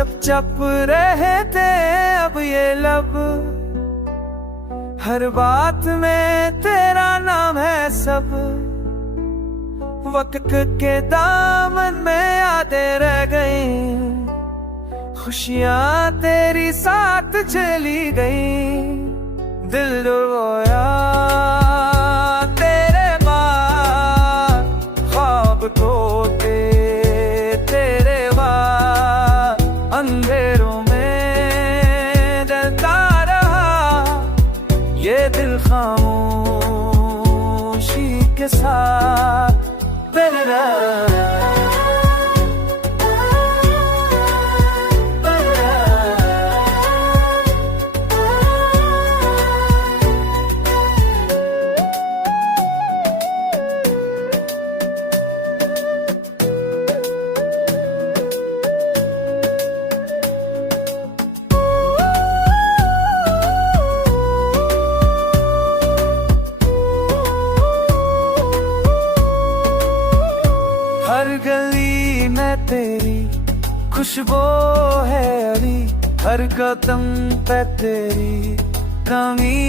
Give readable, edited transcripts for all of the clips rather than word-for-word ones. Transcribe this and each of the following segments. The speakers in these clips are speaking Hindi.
चप चप रहे थे अब ये लब, हर बात में तेरा नाम है सब। वक्त के दामन में यादें रह गई, खुशियां तेरी साथ चली गई। दिल रोया तेरे बाद, ख्वाब टूटे तेरे बाद, अंधेरों में जलता रहा ये दिल खामोशी के साथ दिल रहा। हर गली में तेरी खुशबू है अभी, हर कदम पे तेरी कमी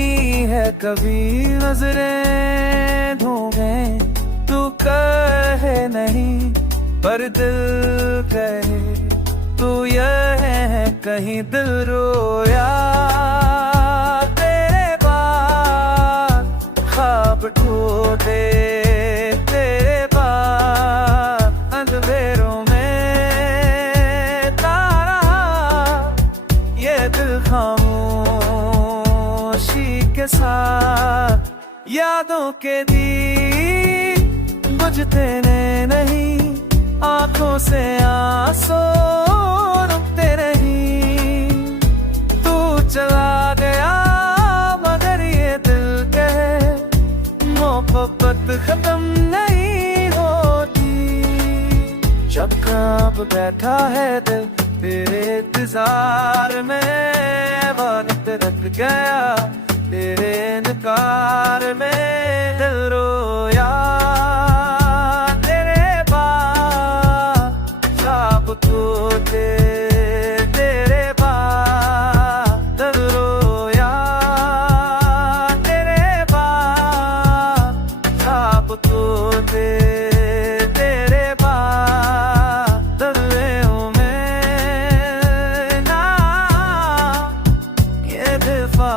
है। कभी नजरें ढूंढे तू कहे नहीं, पर दिल कहे तू यह है कहीं। दिल रोया तेरे बाद, ख्वाब टूटे तेरे बाद, अंधेरों में तारा ये दिल खामोशी के साथ। यादों के दीप बुझते नहीं, आंखों से आंसू रुकते नहीं। तू चला गया मगर ये दिल कहे मोहब्बत खत्म नहीं होती। जब कांप बैठा है दिल तेरे इंतजार में, वक्त रख गया तेरे इनकार में। दिल रोया तेरे बाद, ख्वाब टूटे तेरे बाद। दिल रोया तेरे बाद, ख्वाब टूटे तेरे बाद। दिलों में ना ये दिफा